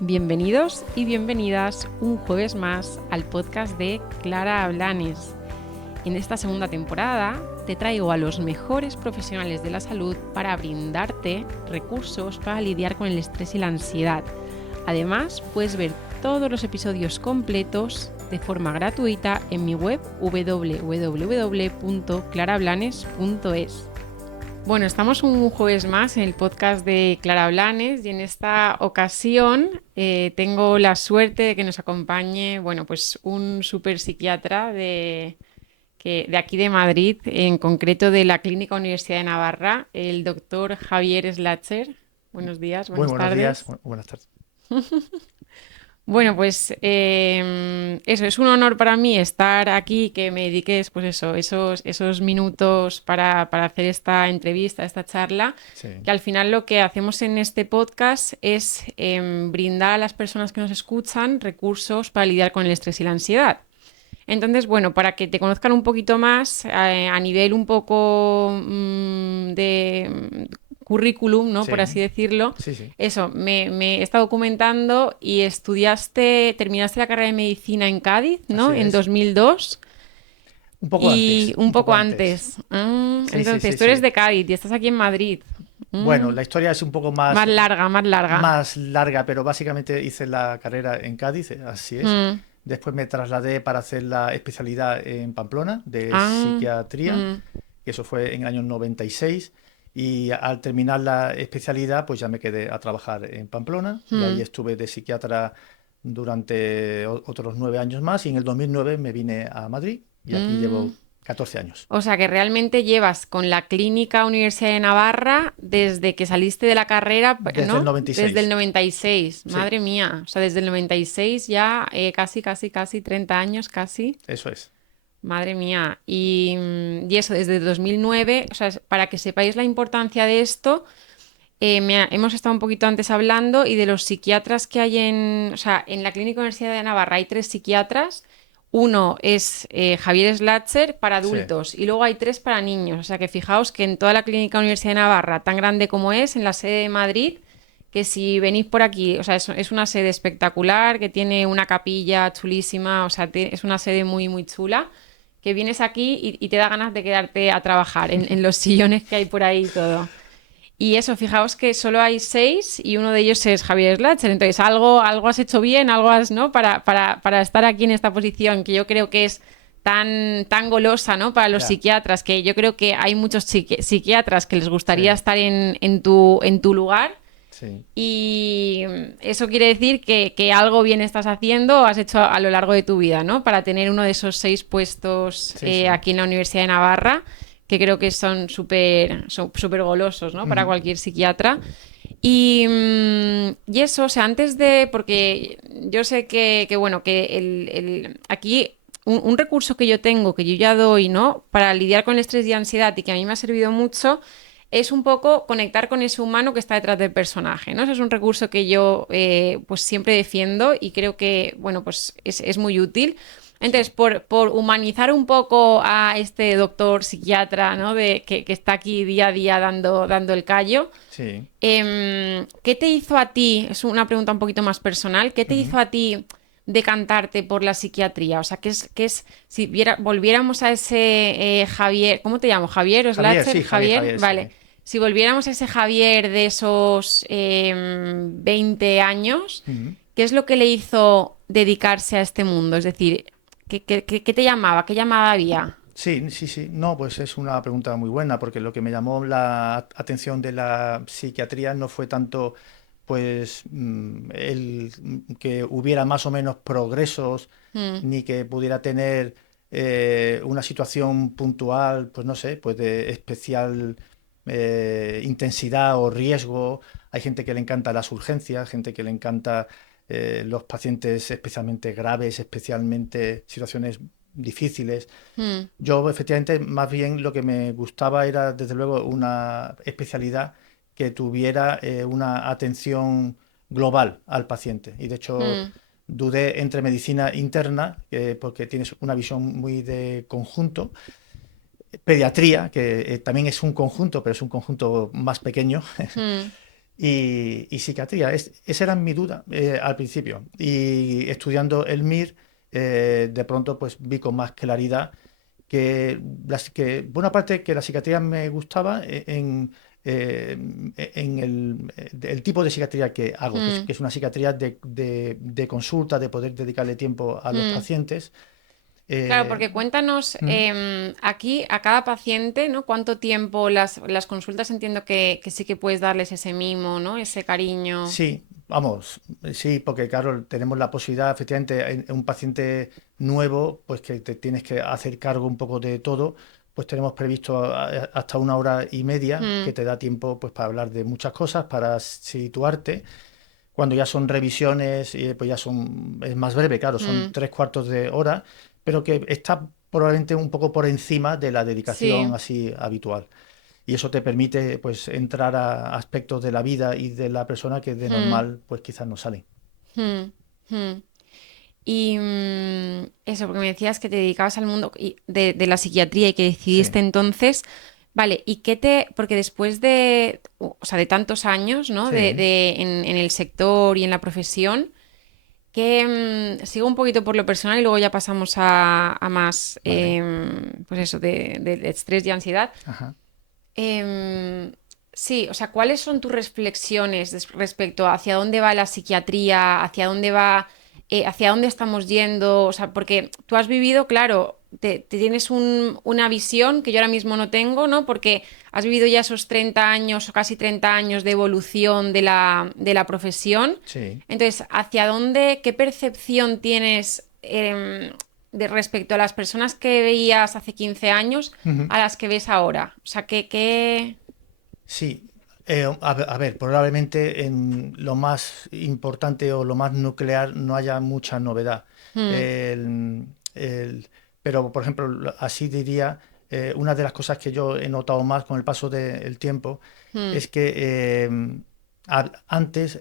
Bienvenidos y bienvenidas un jueves más al podcast de Clara Blanes. En esta segunda temporada te traigo a los mejores profesionales de la salud para brindarte recursos para lidiar con el estrés y la ansiedad. Además, puedes ver todos los episodios completos de forma gratuita en mi web www.clarablanes.es. Bueno, estamos un jueves más en el podcast de Clara Blanes y en esta ocasión tengo la suerte de que nos acompañe, bueno, pues un súper psiquiatra de aquí de Madrid, en concreto de la Clínica Universidad de Navarra, el doctor Javier Slatcher. Buenos días, Muy buenas buenos días, tardes. buenas tardes. Bueno, pues eso, es un honor para mí estar aquí, que me dediques, pues eso, esos minutos para hacer esta entrevista, esta charla, Sí. que al final lo que hacemos en este podcast es brindar a las personas que nos escuchan recursos para lidiar con el estrés y la ansiedad. Entonces, bueno, para que te conozcan un poquito más, a nivel un poco de currículum, ¿no? Por Sí, así decirlo, sí, sí. eso, me he estado documentando y terminaste la carrera de medicina en Cádiz, ¿no? Así En es. 2002 Un poco y antes, un un poco poco antes. antes. Sí, sí, Entonces, sí, tú eres sí. de Cádiz y estás aquí en Madrid. Bueno, Mm, la historia es un poco Más larga, más larga. más larga, pero básicamente hice la carrera en Cádiz, así es. Mm, Después me trasladé para hacer la especialidad en Pamplona de ah, psiquiatría, mm, que eso fue en el año 96. Y al terminar la especialidad, pues ya me quedé a trabajar en Pamplona y ahí mm. estuve de psiquiatra durante otros 9 años más y en el 2009 me vine a Madrid y aquí Mm. llevo 14 años, O sea que realmente llevas con la Clínica Universidad de Navarra desde que saliste de la carrera, desde el ¿no? Desde el 96. 96. Sí, Madre mía. O sea, desde el 96 ya casi 30 años, casi. eso es. Madre mía. Y eso, desde 2009, o sea, para que sepáis la importancia de esto, hemos estado un poquito antes hablando y de los psiquiatras que hay o sea, en la Clínica Universidad de Navarra hay 3 psiquiatras. Uno es Javier Slatcher para Sí, adultos y luego hay 3 para niños. O sea que fijaos que en toda la Clínica Universidad de Navarra, tan grande como es, en la sede de Madrid, que si venís por aquí, o sea, es una sede espectacular, que tiene una capilla chulísima, o sea, es una sede muy, muy chula, que vienes aquí y te da ganas de quedarte a trabajar en los sillones que hay por ahí y todo. Y eso, fijaos que solo hay 6 y uno de ellos es Javier Slatcher. Entonces, algo has hecho bien, algo has, ¿no? Para estar aquí en esta posición, que yo creo que es tan golosa, ¿no? Para los ya, psiquiatras, que yo creo que hay muchos psiquiatras que les gustaría sí, estar en tu lugar. sí, Y eso quiere decir que algo bien estás haciendo o has hecho a lo largo de tu vida, ¿no? Para tener uno de esos 6 puestos sí, sí. aquí en la Universidad de Navarra, que creo que son súper golosos, ¿no? Para Ujú. cualquier psiquiatra. Y eso, o sea, porque yo sé que bueno, que aquí un recurso que yo tengo, que yo ya doy, ¿no? Para lidiar con el estrés y ansiedad y que a mí me ha servido mucho, es un poco conectar con ese humano que está detrás del personaje, ¿no? Eso es un recurso que yo pues siempre defiendo y creo que, bueno, pues es muy útil. Sí, Entonces, por humanizar un poco a este doctor psiquiatra, ¿no? Que está aquí día a día dando el callo, sí. ¿qué te hizo a ti? Es una pregunta un poquito más personal. ¿Qué te Ujú. hizo a ti decantarte por la psiquiatría? O sea, ¿qué es si volviéramos a ese Javier, ¿cómo te llamo? ¿Javier o Javier, Slatcher? sí, Javier, Javier, Javier, sí. vale. Si volviéramos a ese Javier de esos 20 años, Ujú. ¿qué es lo que le hizo dedicarse a este mundo? Es decir, ¿qué te llamaba? ¿Qué llamada había? Sí, sí, sí. No, pues es una pregunta muy buena, porque lo que me llamó la atención de la psiquiatría no fue tanto, pues, el que hubiera más o menos progresos, Mm, ni que pudiera tener una situación puntual, pues no sé, pues de especial intensidad o riesgo. Hay gente que le encanta las urgencias, gente que le encanta los pacientes especialmente graves, especialmente situaciones difíciles. mm, Yo, efectivamente, más bien lo que me gustaba era, desde luego, una especialidad que tuviera una atención global al paciente. Y de hecho, mm, dudé entre medicina interna, porque tienes una visión muy de conjunto, pediatría, que también es un conjunto, pero es un conjunto más pequeño, mm. y psiquiatría. Esa era mi duda al principio. Y estudiando el MIR, de pronto pues vi con más claridad que buena parte que la psiquiatría me gustaba en el tipo de psiquiatría que hago, Mm, que es una psiquiatría de consulta, de poder dedicarle tiempo a los mm. pacientes. Claro, Eh, porque cuéntanos mm, aquí a cada paciente, ¿no? ¿Cuánto tiempo las consultas entiendo que sí que puedes darles ese mimo, ¿no? Ese cariño. sí, vamos, sí, porque claro, tenemos la posibilidad, efectivamente, en un paciente nuevo, pues que te tienes que hacer cargo un poco de todo, pues tenemos previsto hasta 1 hora y media que Mm, te da tiempo pues para hablar de muchas cosas, para situarte. Cuando ya son revisiones, pues ya es más breve, claro, son mm. 3/4 de hora, pero que está probablemente un poco por encima de la dedicación Sí. así habitual. Y eso te permite pues entrar a aspectos de la vida y de la persona que de Mm, normal pues quizás no salen. mm, mm. Y eso, porque me decías que te dedicabas al mundo de la psiquiatría y que Sí, decidiste entonces, vale, ¿y qué te, porque después de, o sea, de tantos años, ¿no? sí, En el sector y en la profesión, que sigo un poquito por lo personal y luego ya pasamos a más, vale. pues eso, de estrés y ansiedad. Ajá. Em, sí, o sea, ¿cuáles son tus reflexiones respecto a hacia dónde va la psiquiatría, hacia dónde estamos yendo? O sea, porque tú has vivido, claro, te tienes una visión que yo ahora mismo no tengo, ¿no? Porque has vivido ya esos 30 años o casi 30 años de evolución de la profesión. Sí. Entonces, ¿hacia dónde, qué percepción tienes de respecto a las personas que veías hace 15 años? Ujú. A las que ves ahora. O sea, que... Sí. A ver, probablemente en lo más importante o lo más nuclear no haya mucha novedad. Mm, El- el- pero, por ejemplo, así diría, una de las cosas que yo he notado más con el paso del tiempo mm, es que antes,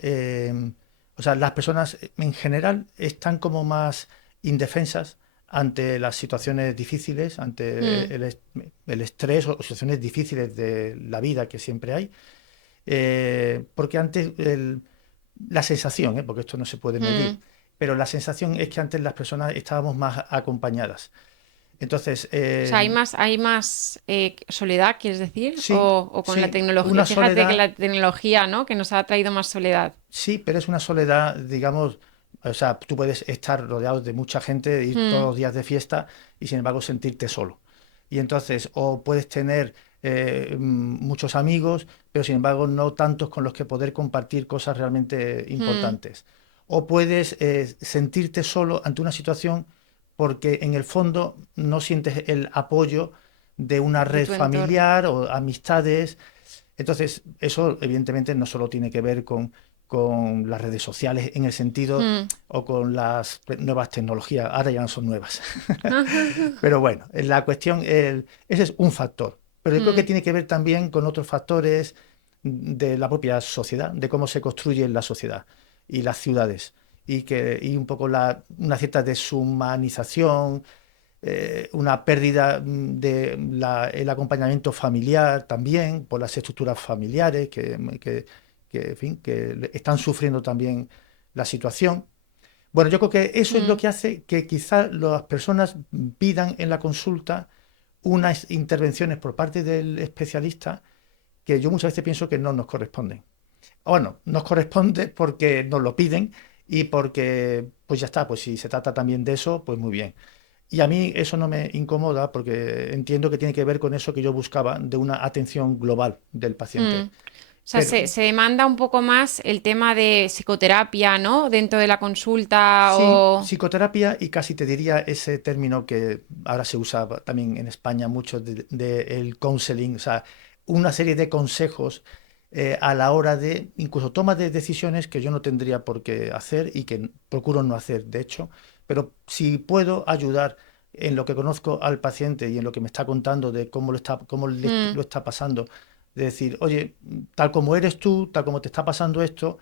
o sea, las personas en general están como más indefensas ante las situaciones difíciles, mm, ante el estrés o situaciones difíciles de la vida que siempre hay. Porque antes la sensación, porque esto no se puede medir, mm. pero la sensación es que antes las personas estábamos más acompañadas. Entonces, O sea, hay más soledad, ¿quieres decir? sí, O con la sí, tecnología. una Fíjate que soledad. la tecnología, ¿no? Que nos ha traído más soledad. Sí, pero es una soledad, digamos, o sea, tú puedes estar rodeado de mucha gente, ir todos Mm, los días de fiesta y sin embargo sentirte solo. Y entonces, o puedes tener muchos amigos, pero sin embargo no tantos con los que poder compartir cosas realmente mm. importantes. O puedes sentirte solo ante una situación porque en el fondo no sientes el apoyo de una De red tu entorno. familiar o amistades. Entonces, eso evidentemente no solo tiene que ver con las redes sociales en el sentido Mm. o con las nuevas tecnologías, ahora ya no son nuevas. Pero bueno, la cuestión, ese es un factor. Pero yo creo que Mm, tiene que ver también con otros factores de la propia sociedad, de cómo se construye la sociedad y las ciudades. Y un poco una cierta deshumanización, una pérdida el acompañamiento familiar también, por las estructuras familiares en fin, que están sufriendo también la situación. Bueno, yo creo que eso es lo mm. que hace que quizás las personas pidan en la consulta unas intervenciones por parte del especialista que yo muchas veces pienso que no nos corresponden. Bueno, nos corresponde porque nos lo piden y porque, pues ya está, pues si se trata también de eso, pues muy bien. Y a mí eso no me incomoda porque entiendo que tiene que ver con eso que yo buscaba, de una atención global del Mm. paciente. O sea, Pero se demanda un poco más el tema de psicoterapia, ¿no? Dentro de la consulta sí, o... psicoterapia y casi te diría ese término que ahora se usa también en España mucho el counseling, o sea, una serie de consejos a la hora de incluso toma de decisiones que yo no tendría por qué hacer y que procuro no hacer, de hecho, pero si puedo ayudar en lo que conozco al paciente y en lo que me está contando de Mm, lo está pasando, de decir, oye, tal como eres tú, tal como te está pasando esto,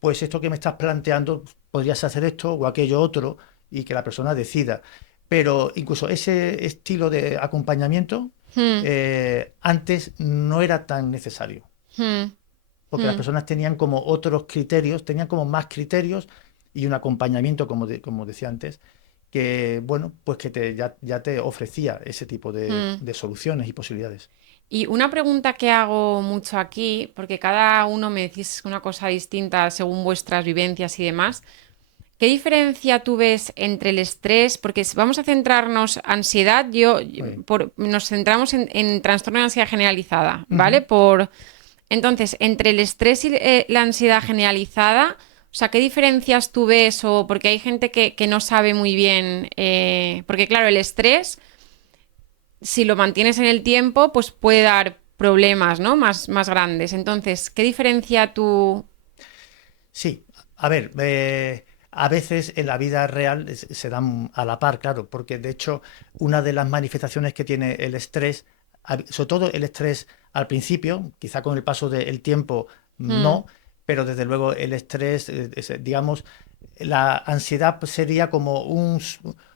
pues esto que me estás planteando, podrías hacer esto o aquello otro y que la persona decida. Pero incluso ese estilo de acompañamiento mm, antes no era tan necesario, mm. porque las personas tenían como otros criterios, tenían como más criterios y un acompañamiento, como decía antes, que, bueno, pues que ya te ofrecía ese tipo de soluciones y posibilidades. Y una pregunta que hago mucho aquí, porque cada uno me decís una cosa distinta según vuestras vivencias y demás. ¿Qué diferencia tú ves entre el estrés? Porque vamos a centrarnos ansiedad, Muy bien. nos centramos en trastorno de ansiedad generalizada, ¿vale? Ujú. Entonces, entre el estrés y la ansiedad generalizada, o sea, ¿qué diferencias tú ves? O porque hay gente que no sabe muy bien, porque claro, el estrés, si lo mantienes en el tiempo, pues puede dar problemas, ¿no? Más grandes. Entonces, ¿qué diferencia tú? Sí, a ver, a veces en la vida real se dan a la par, claro, porque de hecho una de las manifestaciones que tiene el estrés, sobre todo el estrés al principio, quizá con el paso del tiempo Mm, no, pero desde luego el estrés, digamos, la ansiedad sería como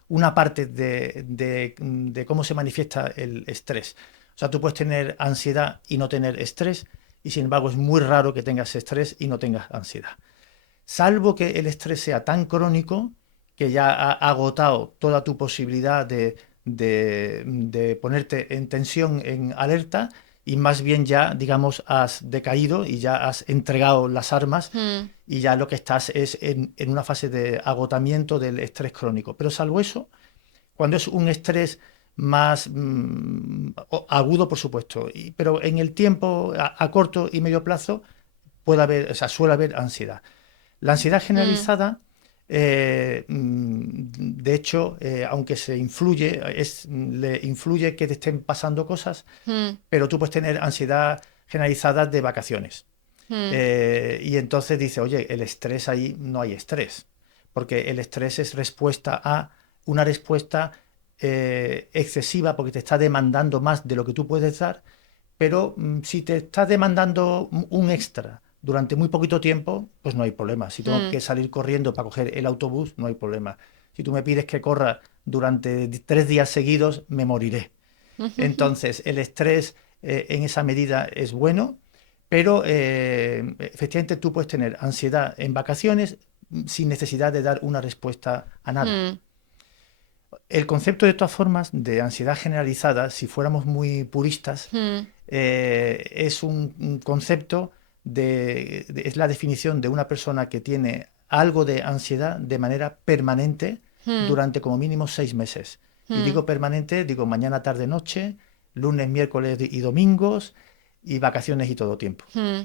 una parte de cómo se manifiesta el estrés. O sea, tú puedes tener ansiedad y no tener estrés, y sin embargo es muy raro que tengas estrés y no tengas ansiedad. Salvo que el estrés sea tan crónico que ya ha agotado toda tu posibilidad de ponerte en tensión, en alerta, y más bien ya, digamos, has decaído y ya has entregado las armas mm, y ya lo que estás es en una fase de agotamiento del estrés crónico. Pero salvo eso, cuando es un estrés más agudo, por supuesto, pero en el tiempo a corto y medio plazo puede haber, o sea, suele haber ansiedad. La ansiedad mm, generalizada, de hecho, aunque se influye, le influye que te estén pasando cosas, mm, pero tú puedes tener ansiedad generalizada de vacaciones. mm, Y entonces dice, oye, el estrés ahí no hay estrés, porque el estrés es respuesta a una respuesta excesiva porque te está demandando más de lo que tú puedes dar, pero si te está demandando un extra durante muy poquito tiempo, pues no hay problema. Si tengo mm. que salir corriendo para coger el autobús, no hay problema. Si tú me pides que corra durante 3 días seguidos, me moriré. Entonces, el estrés en esa medida es bueno, pero efectivamente tú puedes tener ansiedad en vacaciones sin necesidad de dar una respuesta a nada. Mm, El concepto de todas formas de ansiedad generalizada, si fuéramos muy puristas, mm, es un concepto es la definición de una persona que tiene algo de ansiedad de manera permanente mm, durante como mínimo 6 meses. Y mm, digo permanente, digo mañana, tarde, noche, lunes, miércoles y domingos, y vacaciones y todo tiempo. mm,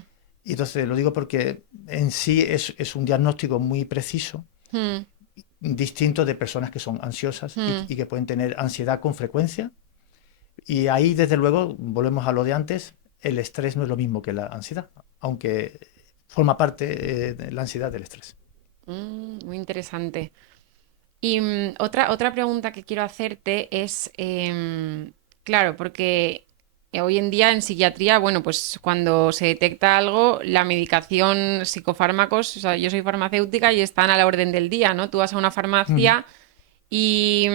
Y entonces lo digo porque en sí es un diagnóstico muy preciso, mm, distinto de personas que son ansiosas mm. y que pueden tener ansiedad con frecuencia. Y ahí, desde luego, volvemos a lo de antes, el estrés no es lo mismo que la ansiedad, aunque forma parte de la ansiedad del estrés. Muy interesante. Y otra pregunta que quiero hacerte es, claro, porque hoy en día en psiquiatría, bueno, pues cuando se detecta algo, la medicación, psicofármacos, o sea, yo soy farmacéutica y están a la orden del día, ¿no? Tú vas a una Ujú. farmacia y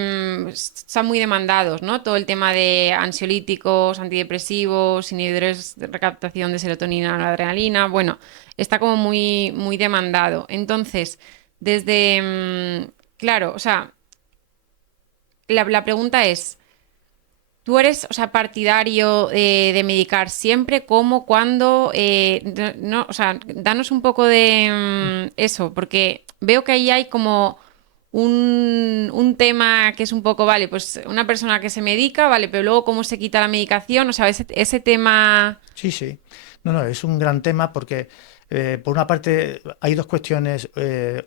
están muy demandados, ¿no? Todo el tema de ansiolíticos, antidepresivos, inhibidores de recaptación de serotonina, adrenalina, bueno, está como muy demandado. Entonces, desde, claro, o sea, la pregunta es, ¿tú eres, o sea, partidario de medicar siempre? ¿Cómo? ¿Cuándo? No, o sea, danos un poco de eso, porque veo que ahí hay como un tema que es un poco, vale, pues una persona que se medica, vale, pero luego cómo se quita la medicación, o sea, ese tema... Sí, sí. No, no, es un gran tema porque, por una parte, hay dos cuestiones.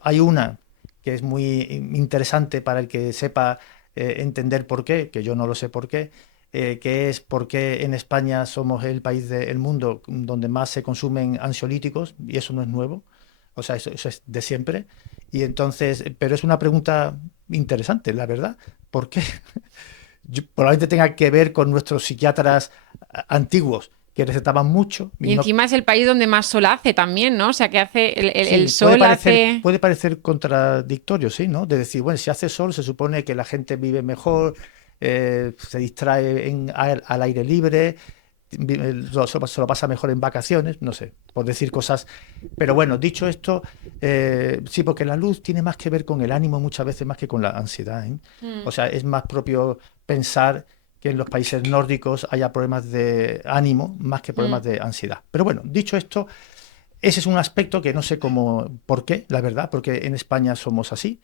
Hay una que es muy interesante para el que sepa entender por qué, que yo no lo sé por qué, que es por qué en España somos el país del mundo donde más se consumen ansiolíticos, y eso no es nuevo. O sea, eso es de siempre. Y entonces, pero es una pregunta interesante, la verdad. ¿Por qué? Probablemente tenga que ver con nuestros psiquiatras antiguos, que recetaban mucho. Y Y no, encima es el país donde más sol hace también, ¿no? O sea, que hace el sí, puede sol parecer, hace... puede parecer contradictorio, sí, ¿no? De decir, bueno, si hace sol se supone que la gente vive mejor, se distrae al aire libre, se lo pasa mejor en vacaciones, no sé, por decir cosas. Pero bueno, dicho esto, sí, porque la luz tiene más que ver con el ánimo muchas veces más que con la ansiedad, ¿eh? O sea, es más propio pensar que en los países nórdicos haya problemas de ánimo más que problemas de ansiedad. Pero bueno, dicho esto, ese es un aspecto que no sé cómo, por qué, la verdad, porque en España somos así.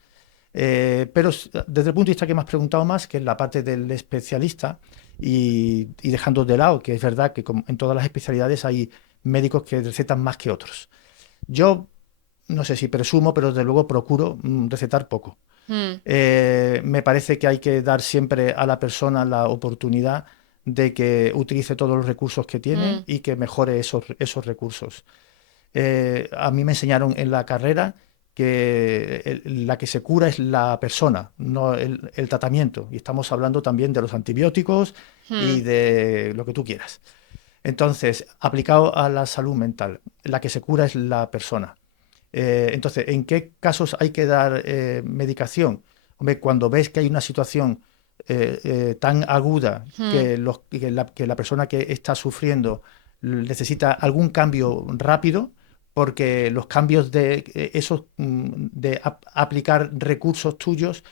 Pero desde el punto de vista que me has preguntado más, que es la parte del especialista, y dejando de lado que es verdad que en todas las especialidades hay médicos que recetan más que otros. Yo no sé si presumo, pero desde luego procuro recetar poco. Mm, Me parece que hay que dar siempre a la persona la oportunidad de que utilice todos los recursos que tiene mm, y que mejore esos recursos. A mí me enseñaron en la carrera que la que se cura es la persona, no el tratamiento. Y estamos hablando también de los antibióticos y mm, de lo que tú quieras. Entonces, aplicado a la salud mental, la que se cura es la persona. Entonces, ¿en qué casos hay que dar medicación? Hombre, cuando ves que hay una situación tan aguda mm, que la persona que está sufriendo necesita algún cambio rápido, porque los cambios de esos de aplicar recursos tuyos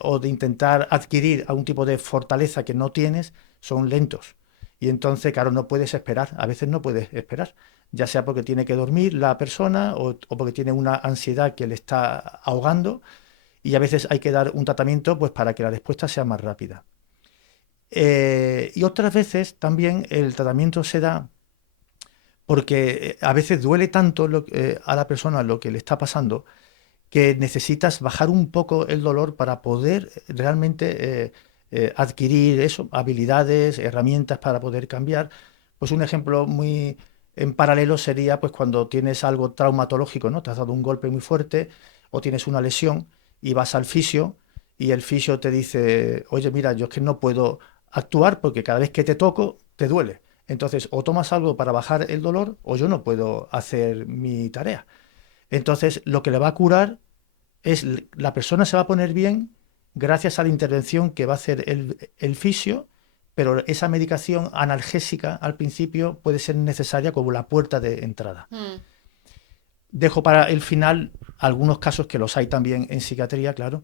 o de intentar adquirir algún tipo de fortaleza que no tienes son lentos. Y entonces, claro, no puedes esperar, a veces no puedes esperar, ya sea porque tiene que dormir la persona o porque tiene una ansiedad que le está ahogando, y a veces hay que dar un tratamiento pues para que la respuesta sea más rápida. Y otras veces también el tratamiento se da porque a veces duele tanto a la persona lo que le está pasando que necesitas bajar un poco el dolor para poder realmente adquirir eso, habilidades, herramientas para poder cambiar. Pues un ejemplo muy en paralelo sería pues cuando tienes algo traumatológico, ¿no? Te has dado un golpe muy fuerte o tienes una lesión y vas al fisio y el fisio te dice, oye, mira, yo es que no puedo actuar porque cada vez que te toco te duele. Entonces, o tomas algo para bajar el dolor o yo no puedo hacer mi tarea. Entonces, lo que le va a curar es la persona se va a poner bien gracias a la intervención que va a hacer el fisio, pero esa medicación analgésica al principio puede ser necesaria como la puerta de entrada. mm. Dejo para el final algunos casos que los hay también en psiquiatría, claro,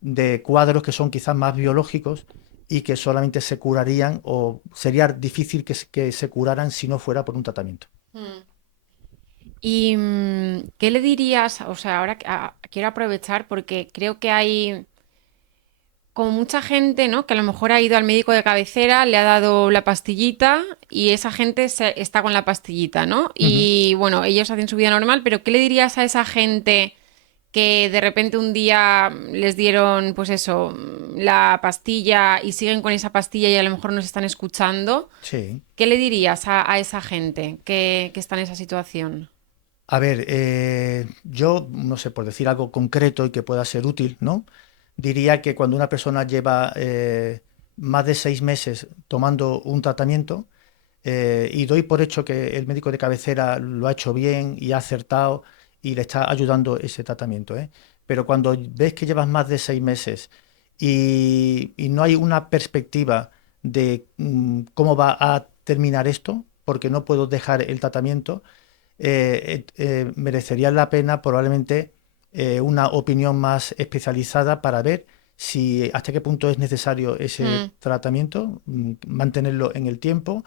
de cuadros que son quizás más biológicos y que solamente se curarían o sería difícil que se curaran si no fuera por un tratamiento. Mm. ¿Y qué le dirías? O sea, ahora quiero aprovechar porque creo que hay como mucha gente, ¿no? Que a lo mejor ha ido al médico de cabecera, le ha dado la pastillita y esa gente está con la pastillita, ¿no? Ujú. Y bueno, ellos hacen su vida normal, pero ¿qué le dirías a esa gente que de repente un día les dieron, pues eso, la pastilla y siguen con esa pastilla y a lo mejor no se están escuchando? Sí. ¿Qué le dirías a esa gente que está en esa situación? A ver, yo, no sé, por decir algo concreto y que pueda ser útil, ¿no? Diría que cuando una persona lleva más de 6 meses tomando un tratamiento, y doy por hecho que el médico de cabecera lo ha hecho bien y ha acertado y le está ayudando ese tratamiento, ¿eh? Pero cuando ves que llevas más de 6 meses y no hay una perspectiva de cómo va a terminar esto, porque no puedo dejar el tratamiento, merecería la pena probablemente una opinión más especializada para ver si hasta qué punto es necesario ese Mm, tratamiento, mantenerlo en el tiempo,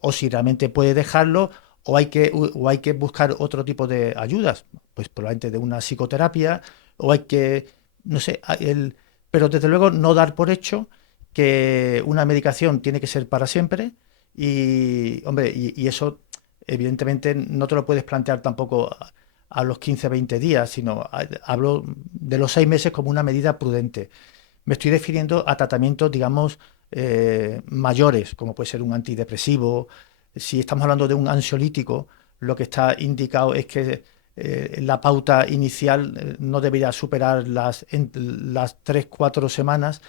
o si realmente puede dejarlo, o hay que buscar otro tipo de ayudas, pues probablemente de una psicoterapia, o hay que, no sé, pero desde luego no dar por hecho que una medicación tiene que ser para siempre y, hombre, y eso evidentemente no te lo puedes plantear tampoco a los 15, 20 días, sino hablo de los 6 meses como una medida prudente. Me estoy refiriendo a tratamientos, digamos, mayores, como puede ser un antidepresivo. Si estamos hablando de un ansiolítico, lo que está indicado es que la pauta inicial no debería superar las 3, 4 semanas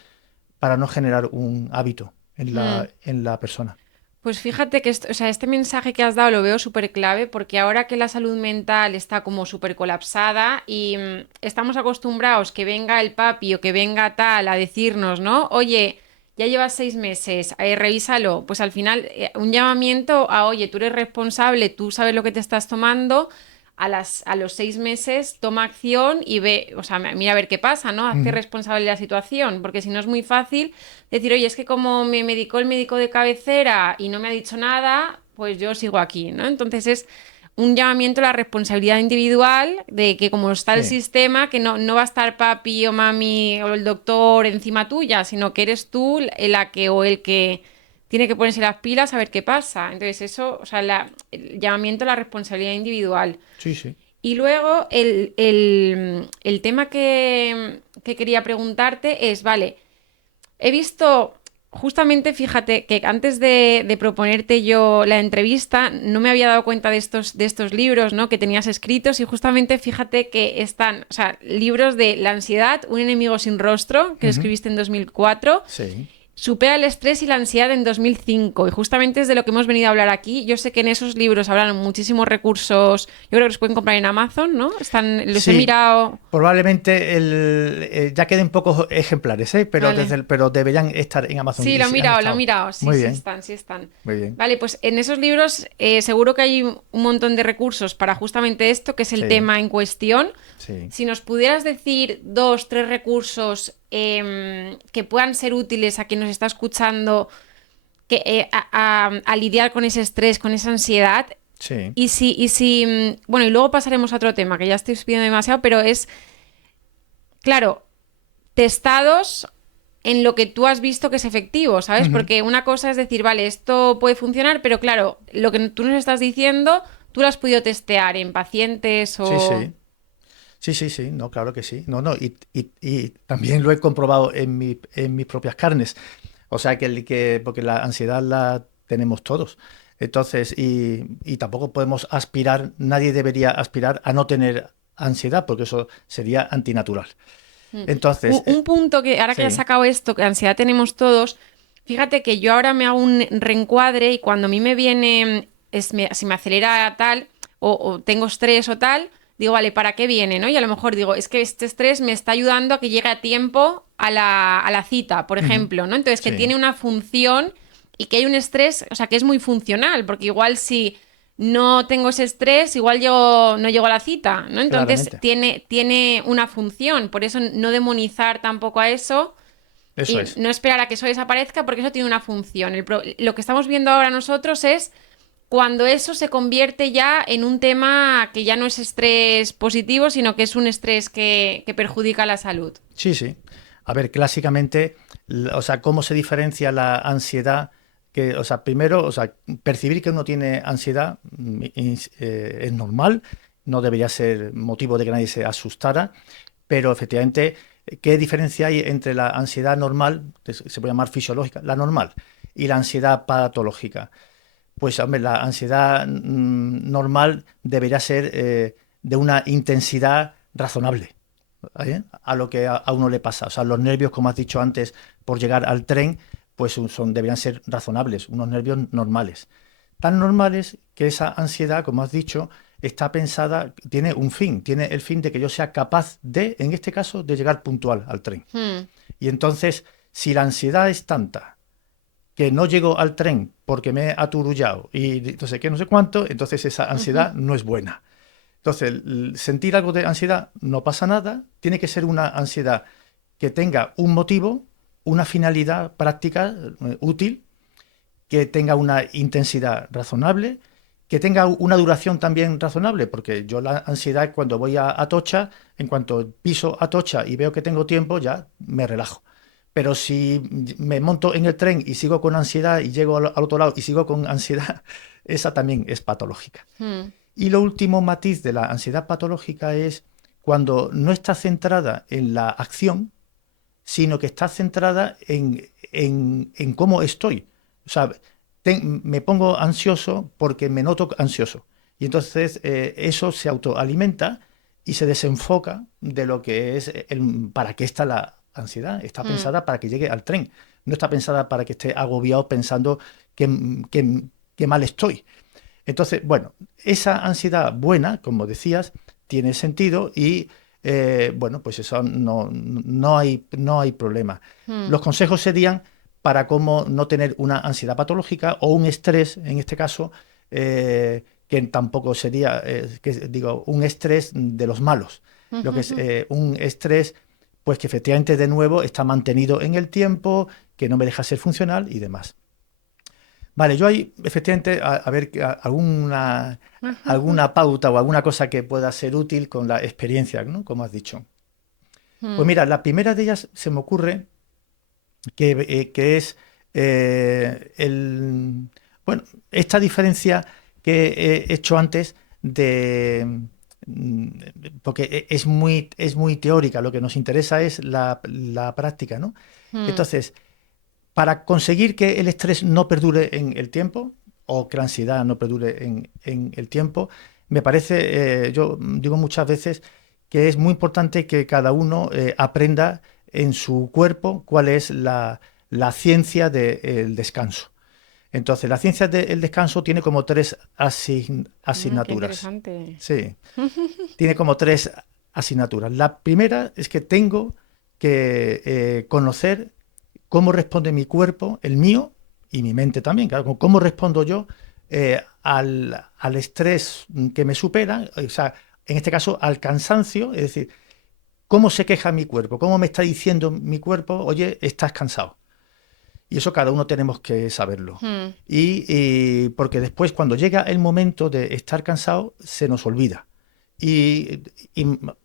para no generar un hábito en mm. la persona. Pues fíjate que o sea, este mensaje que has dado lo veo súper clave porque ahora que la salud mental está como súper colapsada y estamos acostumbrados que venga el papi o que venga tal a decirnos, ¿no? Oye, ya llevas 6 meses, revísalo. Pues al final, un llamamiento a, oye, tú eres responsable, tú sabes lo que te estás tomando, a los 6 meses toma acción y ve, o sea, mira a ver qué pasa, ¿no? Hazte Ujú. responsable de la situación, porque si no es muy fácil decir, oye, es que como me medicó el médico de cabecera y no me ha dicho nada, pues yo sigo aquí, ¿no? Entonces es un llamamiento a la responsabilidad individual de que como está el Sí, sistema, que no va a estar papi o mami o el doctor encima tuya, sino que eres tú la que o el que tiene que ponerse las pilas a ver qué pasa. Entonces eso, o sea, el llamamiento a la responsabilidad individual. sí, sí. Y luego el tema que quería preguntarte es, vale, he visto, justamente, fíjate, que antes de proponerte yo la entrevista, no me había dado cuenta de estos libros, ¿no? Que tenías escritos y justamente fíjate que están, o sea, libros de La ansiedad, un enemigo sin rostro, que lo Ujú. escribiste en 2004. Sí. Supera el estrés y la ansiedad en 2005 y justamente es de lo que hemos venido a hablar aquí. Yo sé que en esos libros habrán muchísimos recursos, yo creo que los pueden comprar en Amazon, ¿no? Los he Sí, mirado. probablemente ya queden pocos ejemplares, ¿eh? Pero, Vale. pero deberían estar en Amazon Sí, y sí han lo he estado. mirado. Sí, Muy sí bien, están, sí están. muy bien. Vale, pues en esos libros seguro que hay un montón de recursos para justamente esto, que es el Sí, tema en cuestión. sí. Si nos pudieras decir 2, 3 recursos que puedan ser útiles a quien nos está escuchando a lidiar con ese estrés, con esa ansiedad. Sí. Bueno, y luego pasaremos a otro tema, que ya estoy pidiendo demasiado, pero es, claro, testados en lo que tú has visto que es efectivo, ¿sabes? Ujú. Porque una cosa es decir, vale, esto puede funcionar, pero claro, lo que tú nos estás diciendo, tú lo has podido testear en pacientes Sí, o... sí. Sí, sí, sí, no, claro que sí. No, no, y también lo he comprobado en mis propias carnes. O sea, porque la ansiedad la tenemos todos. Entonces, y tampoco podemos aspirar, nadie debería aspirar a no tener ansiedad, porque eso sería antinatural. Mm. Entonces, Un punto que, ahora que ya has sí, sacado esto, que ansiedad tenemos todos, fíjate que yo ahora me hago un reencuadre y cuando a mí me viene, si me acelera tal, o tengo estrés o tal, digo, vale, ¿para qué viene? ¿No? Y a lo mejor digo, es que este estrés me está ayudando a que llegue a tiempo a la cita, por ujú, ejemplo, ¿no? Entonces, que sí, tiene una función y que hay un estrés, o sea, que es muy funcional, porque igual si no tengo ese estrés, igual yo no llego a la cita, ¿no? Entonces claramente. tiene una función, por eso no demonizar tampoco a eso Eso y es. no esperar a que eso desaparezca porque eso tiene una función. Lo que estamos viendo ahora nosotros es cuando eso se convierte ya en un tema que ya no es estrés positivo, sino que es un estrés que perjudica la salud. Sí, sí. A ver, clásicamente, o sea, ¿cómo se diferencia la ansiedad? Que, o sea, primero, o sea, percibir que uno tiene ansiedad es normal, no debería ser motivo de que nadie se asustara, pero efectivamente, ¿qué diferencia hay entre la ansiedad normal, que se puede llamar fisiológica, la normal, y la ansiedad patológica? Pues, hombre, la ansiedad normal debería ser de una intensidad razonable, a lo que a uno le pasa. O sea, los nervios, como has dicho antes, por llegar al tren, pues deberían ser razonables, unos nervios normales. Tan normales que esa ansiedad, como has dicho, está pensada, tiene un fin, tiene el fin de que yo sea capaz de, en este caso, de llegar puntual al tren. Hmm. Y entonces, si la ansiedad es tanta que no llego al tren porque me he aturullado y entonces que no sé cuánto, entonces esa Ujú. ansiedad no es buena. Entonces, sentir algo de ansiedad no pasa nada, tiene que ser una ansiedad que tenga un motivo, una finalidad práctica útil, que tenga una intensidad razonable, que tenga una duración también razonable, porque yo la ansiedad cuando voy a Atocha, en cuanto piso Atocha y veo que tengo tiempo, ya me relajo. Pero si me monto en el tren y sigo con ansiedad y llego al otro lado y sigo con ansiedad, esa también es patológica. Hmm. Y lo último matiz de la ansiedad patológica es cuando no está centrada en la acción, sino que está centrada en cómo estoy. O sea, me pongo ansioso porque me noto ansioso. Y entonces eso se autoalimenta y se desenfoca de lo que es para qué está la ansiedad. Está Hmm. pensada para que llegue al tren. No está pensada para que esté agobiado pensando que mal estoy. Entonces, bueno, esa ansiedad buena, como decías, tiene sentido y bueno, pues eso no hay problema. Hmm. Los consejos serían para cómo no tener una ansiedad patológica o un estrés, en este caso, que tampoco sería, digo, un estrés de los malos. Lo que es un estrés, pues que efectivamente de nuevo está mantenido en el tiempo, que no me deja ser funcional y demás. Vale, yo ahí efectivamente, a ver, alguna pauta o alguna cosa que pueda ser útil con la experiencia, ¿no? Como has dicho. Pues mira, la primera de ellas se me ocurre que es bueno, esta diferencia que he hecho antes de... porque es muy teórica, lo que nos interesa es la práctica, ¿no? Entonces, para conseguir que el estrés no perdure en el tiempo o que la ansiedad no perdure en el tiempo, me parece, yo digo muchas veces que es muy importante que cada uno aprenda en su cuerpo cuál es la ciencia del descanso. Entonces, la ciencia del descanso tiene como tres Qué asignaturas. interesante. Sí, tiene como tres asignaturas. La primera es que tengo que conocer cómo responde mi cuerpo, el mío y mi mente también, claro, cómo respondo yo al estrés que me supera, o sea, en este caso al cansancio, es decir, cómo se queja mi cuerpo, cómo me está diciendo mi cuerpo, oye, estás cansado. Y eso cada uno tenemos que saberlo. Y porque después, cuando llega el momento de estar cansado, se nos olvida. Y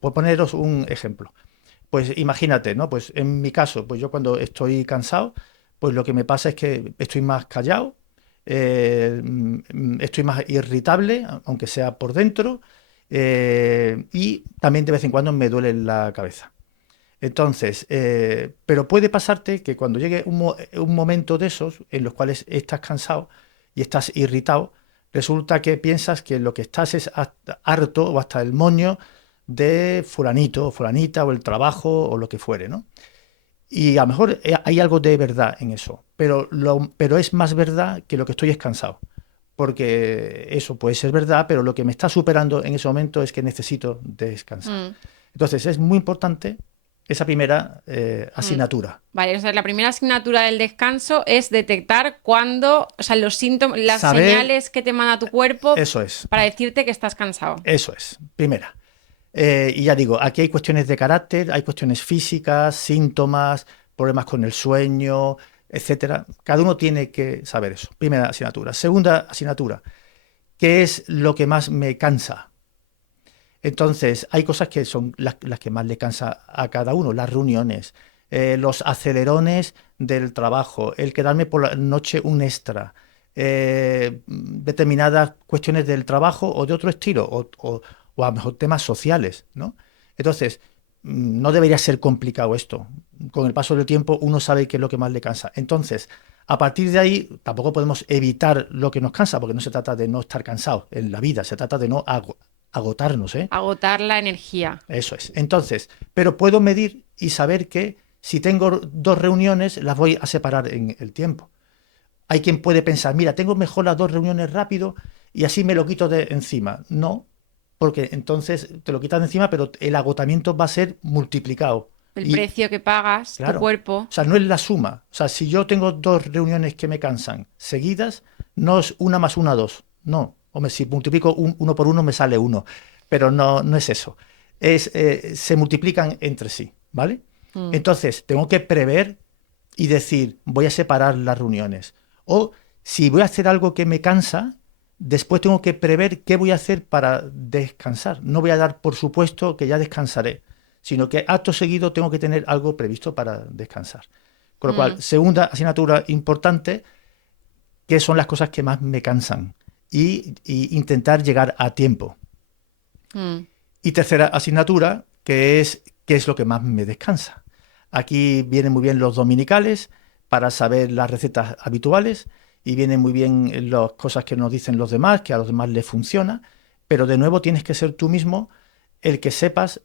por poneros un ejemplo, pues imagínate, ¿no? Pues en mi caso, pues yo cuando estoy cansado, pues lo que me pasa es que estoy más callado, estoy más irritable, aunque sea por dentro, y también de vez en cuando me duele la cabeza. Entonces, pero puede pasarte que cuando llegue un momento de esos en los cuales estás cansado y estás irritado, resulta que piensas que lo que estás es harto o hasta el moño de fulanito o fulanita o el trabajo o lo que fuere, ¿no? Y a lo mejor hay algo de verdad en eso, pero es más verdad que lo que estoy es cansado. Porque eso puede ser verdad, pero lo que me está superando en ese momento es que necesito descansar. Mm, Entonces es muy importante esa primera mm. asignatura. Vale, o sea, la primera asignatura del descanso es detectar cuándo, o sea, los síntomas, las Saber, señales que te manda tu cuerpo eso es, para decirte que estás cansado. primera. Y ya digo, aquí hay cuestiones de carácter, hay cuestiones físicas, síntomas, problemas con el sueño, etcétera. Cada uno tiene que saber eso. Primera asignatura. Segunda asignatura, ¿qué es lo que más me cansa? Entonces, hay cosas que son las que más le cansa a cada uno, las reuniones, los acelerones del trabajo, el quedarme por la noche un extra, determinadas cuestiones del trabajo o de otro estilo, o a lo mejor temas sociales, ¿no? Entonces, no debería ser complicado esto. Con el paso del tiempo uno sabe qué es lo que más le cansa. Entonces, a partir de ahí, tampoco podemos evitar lo que nos cansa, porque no se trata de no estar cansados en la vida, se trata de no agotarnos, ¿eh? Agotar la energía. Eso es. Entonces, pero puedo medir y saber que si tengo dos reuniones, las voy a separar en el tiempo. Hay quien puede pensar, mira, tengo mejor las dos reuniones rápido y así me lo quito de encima. No, porque entonces te lo quitas de encima, pero el agotamiento va a ser multiplicado. El Y precio que pagas, tu claro, cuerpo. o sea, no es la suma. O sea, si yo tengo dos reuniones que me cansan seguidas, no es una más una, dos. No. Hombre, si multiplico uno por uno me sale uno. Pero no, no es eso. Se multiplican entre sí, ¿vale? Mm, Entonces, tengo que prever y decir, voy a separar las reuniones. O si voy a hacer algo que me cansa, después tengo que prever qué voy a hacer para descansar. No voy a dar por supuesto que ya descansaré, sino que acto seguido tengo que tener algo previsto para descansar. Con lo cual, mm, segunda asignatura importante, qué son las cosas que más me cansan y intentar llegar a tiempo. mm. Y tercera asignatura, que es qué es lo que más me descansa. Aquí vienen muy bien los dominicales para saber las recetas habituales y vienen muy bien las cosas que nos dicen los demás, que a los demás les funciona, pero de nuevo tienes que ser tú mismo el que sepas,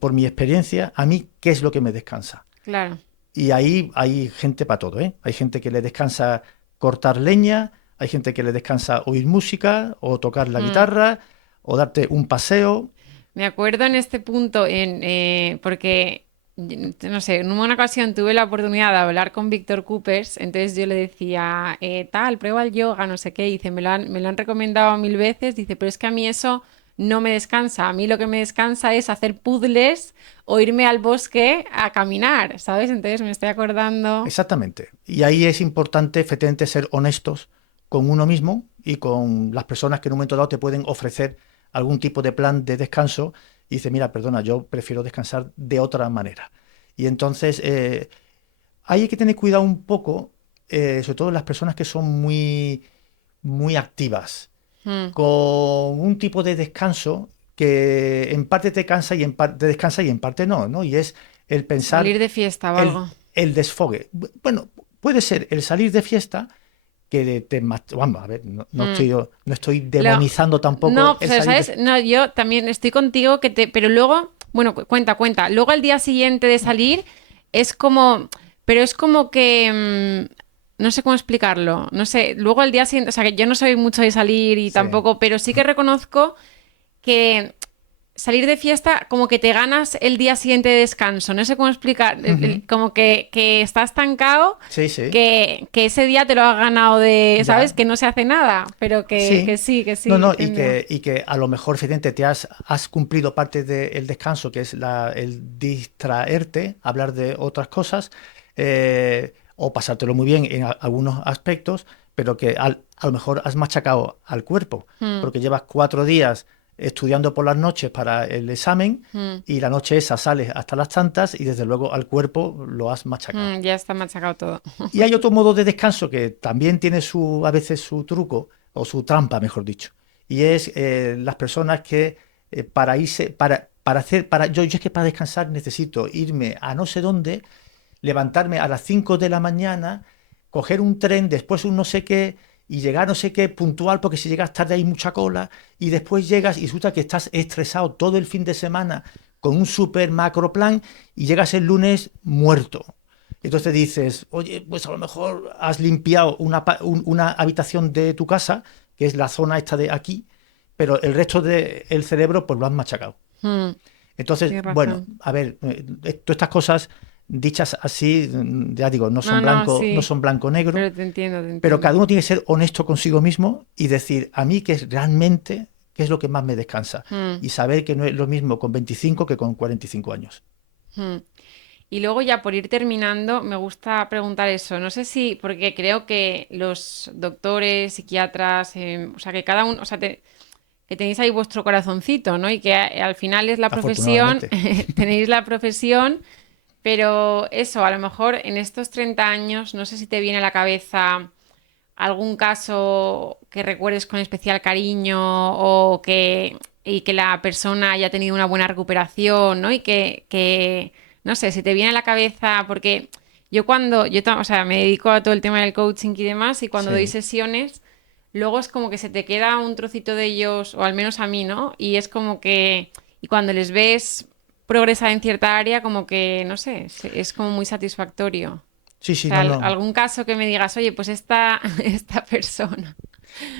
por mi experiencia, a mí qué es lo que me descansa. Claro. Y ahí hay gente para todo, ¿eh? Hay gente que le descansa cortar leña, hay gente que le descansa oír música o tocar la Mm. guitarra o darte un paseo. Me acuerdo en este punto, porque no sé, en una ocasión tuve la oportunidad de hablar con Víctor Coopers, entonces yo le decía, tal, prueba el yoga, no sé qué, y dice, me lo han recomendado 1000 veces, dice, pero es que a mí eso no me descansa, a mí lo que me descansa es hacer puzzles o irme al bosque a caminar, ¿sabes? Entonces me estoy acordando. Exactamente. Y ahí es importante, efectivamente, ser honestos con uno mismo y con las personas que en un momento dado te pueden ofrecer algún tipo de plan de descanso y dice, mira, perdona, yo prefiero descansar de otra manera. Y entonces, ahí hay que tener cuidado un poco, sobre todo las personas que son muy activas, Mm, con un tipo de descanso que en parte te cansa y en parte descansa y en parte no, ¿no? Y es el pensar salir de fiesta o algo. el desfogue. Bueno, puede ser el salir de fiesta que vamos, a ver, Mm. no estoy Lo- demonizando tampoco no, el pues, salir de... ¿sabes? No, yo también estoy contigo, pero luego, bueno, cuenta. Luego al día siguiente de salir es como, pero es como que, no sé cómo explicarlo, no sé, luego al día siguiente, o sea, que yo no soy mucho de salir y Sí. tampoco, pero sí que reconozco que salir de fiesta como que te ganas el día siguiente de descanso. No sé cómo explicar. Ujú. Como que está estancado, Sí, sí, que ese día te lo has ganado de, ¿sabes? ya. Que no se hace nada, pero Sí. que No, sí, no, entiendo. y que a lo mejor efectivamente has cumplido parte del descanso, que es el distraerte, hablar de otras cosas, o pasártelo muy bien en algunos aspectos, pero que a lo mejor has machacado al cuerpo, Mm, porque llevas 4 días estudiando por las noches para el examen mm, y la noche esa sales hasta las tantas y desde luego al cuerpo lo has machacado. ya está machacado todo. Y hay otro modo de descanso que también tiene a veces su truco, o su trampa, mejor dicho. Y es las personas que para irse, para hacer, yo es que para descansar necesito irme a no sé dónde, levantarme a las 5 de la mañana, coger un tren, después un no sé qué, y llegar no sé qué puntual, porque si llegas tarde hay mucha cola, y después llegas y resulta que estás estresado todo el fin de semana con un super macro plan y llegas el lunes muerto. Entonces dices, oye, pues a lo mejor has limpiado una habitación de tu casa, que es la zona esta de aquí, pero el resto del cerebro pues lo has machacado. Mm, Entonces, tienes bueno, razón. a ver, todas estas cosas dichas así, ya digo, No, no, no sí, son blanco-negro, pero te entiendo, te pero entiendo. cada uno tiene que ser honesto consigo mismo y decir, a mí qué es realmente, qué es lo que más me descansa. Mm, Y saber que no es lo mismo con 25 que con 45 años. mm. Y luego ya por ir terminando, me gusta preguntar eso. No sé si, porque creo que los doctores, psiquiatras, o sea, que cada uno, o sea, que tenéis ahí vuestro corazoncito, ¿no? Y que al final es la profesión, Afortunadamente. tenéis la profesión, pero eso, a lo mejor en estos 30 años, no sé si te viene a la cabeza algún caso que recuerdes con especial cariño y que la persona haya tenido una buena recuperación, ¿no? Y no sé, si te viene a la cabeza, porque o sea, me dedico a todo el tema del coaching y demás, y cuando doy Sí. sesiones, luego es como que se te queda un trocito de ellos, o al menos a mí, ¿no? Y es como que, y cuando les ves progresar en cierta área, como que, no sé, es como muy satisfactorio. Sí, O sí, sea, no, no. algún caso que me digas, oye, pues esta persona.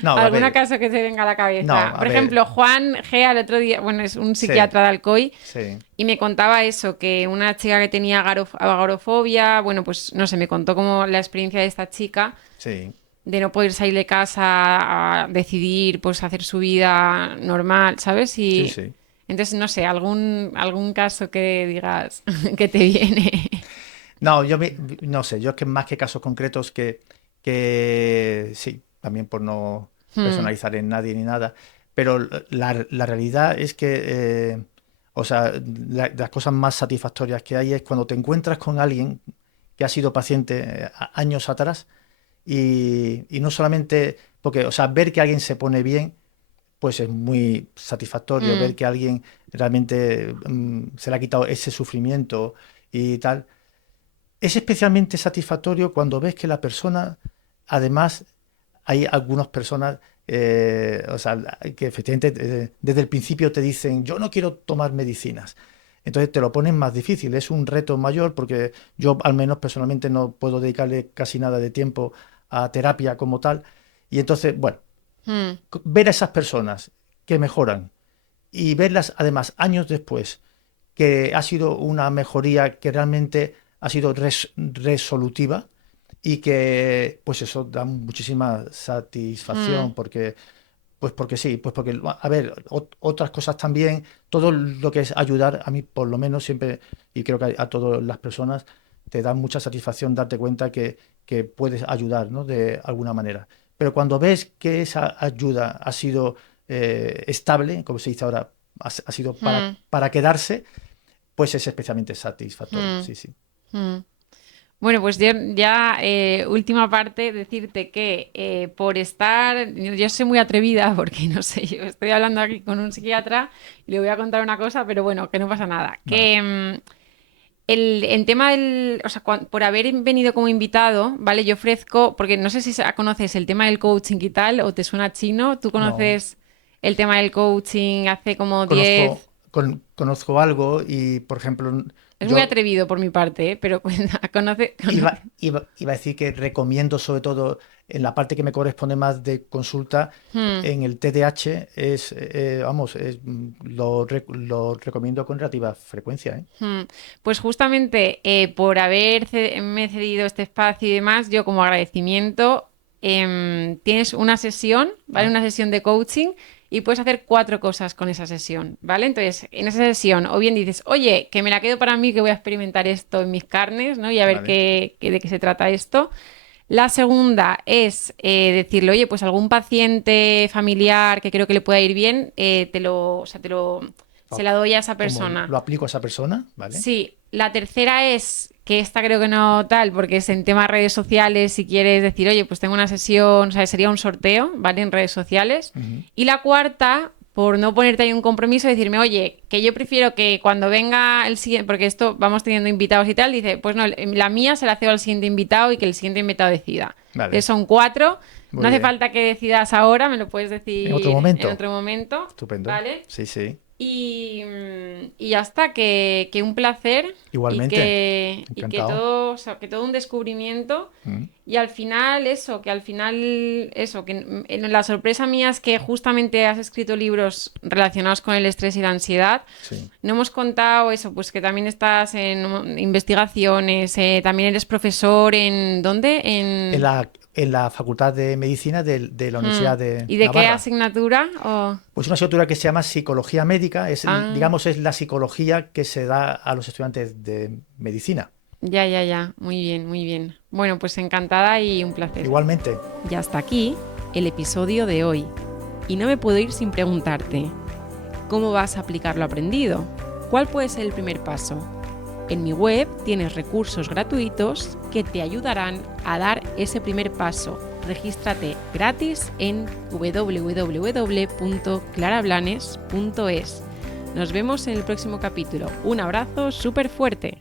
No, a ¿Algún ver, caso que te venga a la no, cabeza? a Por ver. ejemplo, Juan G. al otro día, bueno, es un Sí, psiquiatra de Alcoy, sí, y me contaba eso, que una chica que tenía agorofobia, bueno, pues no sé, me contó como la experiencia de esta chica sí. de no poder salir de casa a decidir, pues hacer su vida normal, ¿sabes? Sí, Y sí. entonces, no sé, algún caso que digas que te viene. No, no sé, yo es que más que casos concretos que sí, también por no Hmm, personalizar en nadie ni nada, pero la realidad es que, o sea, las cosas más satisfactorias que hay es cuando te encuentras con alguien que ha sido paciente años atrás y no solamente, porque, o sea, ver que alguien se pone bien, pues es muy satisfactorio, hmm, ver que alguien realmente se le ha quitado ese sufrimiento y tal. Es especialmente satisfactorio cuando ves que la persona, además, hay algunas personas, o sea, que efectivamente desde el principio te dicen, yo no quiero tomar medicinas. Entonces te lo ponen más difícil, es un reto mayor porque yo al menos personalmente no puedo dedicarle casi nada de tiempo a terapia como tal. Y entonces, bueno, hmm, ver a esas personas que mejoran y verlas además años después, que ha sido una mejoría que realmente ha sido resolutiva y que pues eso da muchísima satisfacción porque sí, pues porque, a ver, otras cosas también, todo lo que es ayudar, a mí por lo menos siempre, y creo que a todas las personas, te da mucha satisfacción darte cuenta que puedes ayudar, ¿no? De alguna manera. Pero cuando ves que esa ayuda ha sido estable, como se dice ahora, ha sido para quedarse, pues es especialmente satisfactorio, sí, sí. Bueno, pues ya última parte, decirte que por estar, yo soy muy atrevida porque no sé, yo estoy hablando aquí con un psiquiatra y le voy a contar una cosa, pero bueno, que no pasa nada. No. Que en tema del, o sea, por haber venido como invitado, ¿vale? Yo ofrezco, porque no sé si conoces el tema del coaching y tal, o te suena chino, ¿tú conoces el tema del coaching hace como 10? Conozco algo y, por ejemplo, Es muy atrevido por mi parte, ¿eh? Pero conoce. Iba a decir que recomiendo, sobre todo en la parte que me corresponde más de consulta, en el TDAH, lo recomiendo con relativa frecuencia, ¿eh? Pues justamente por haberme cedido este espacio y demás, yo como agradecimiento tienes una sesión, ¿vale? Una sesión de coaching y puedes hacer 4 cosas con esa sesión, ¿vale? Entonces, en esa sesión, o bien dices, oye, que me la quedo para mí, que voy a experimentar esto en mis carnes, ¿no? Y a ver Vale. de qué se trata esto. La segunda es decirle, oye, pues algún paciente familiar que creo que le pueda ir bien, se la doy a esa Como persona. lo aplico a esa persona, ¿vale? Sí, la tercera es, que esta creo que no tal, porque es en temas redes sociales, si quieres decir, oye, pues tengo una sesión, o sea, sería un sorteo, ¿vale? En redes sociales. Y la cuarta, por no ponerte ahí un compromiso, decirme, oye, que yo prefiero que cuando venga el siguiente, porque esto vamos teniendo invitados y tal, dice, pues no, la mía se la cedo al siguiente invitado y que el siguiente invitado decida. Vale. Entonces son 4. Muy No hace bien. falta que decidas ahora, me lo puedes decir En otro momento. en otro momento. Estupendo. ¿Vale? Sí, sí. Y ya está, que un placer. Igualmente. Y que Encantado. todo, o sea, que todo un descubrimiento. Y al final que la sorpresa mía es que justamente has escrito libros relacionados con el estrés y la ansiedad. Sí. No hemos contado eso, pues que también estás en investigaciones, también eres profesor ¿en dónde? En la Facultad de Medicina de la Universidad de ¿Y de qué Navarra. asignatura? Pues una asignatura que se llama Psicología Médica, Ah. es la psicología que se da a los estudiantes de medicina. Ya. Muy bien, muy bien. Bueno, pues encantada y un placer. Igualmente. Y hasta aquí el episodio de hoy. Y no me puedo ir sin preguntarte, ¿cómo vas a aplicar lo aprendido? ¿Cuál puede ser el primer paso? En mi web tienes recursos gratuitos que te ayudarán a dar ese primer paso. Regístrate gratis en www.clarablanes.es. Nos vemos en el próximo capítulo. Un abrazo súper fuerte.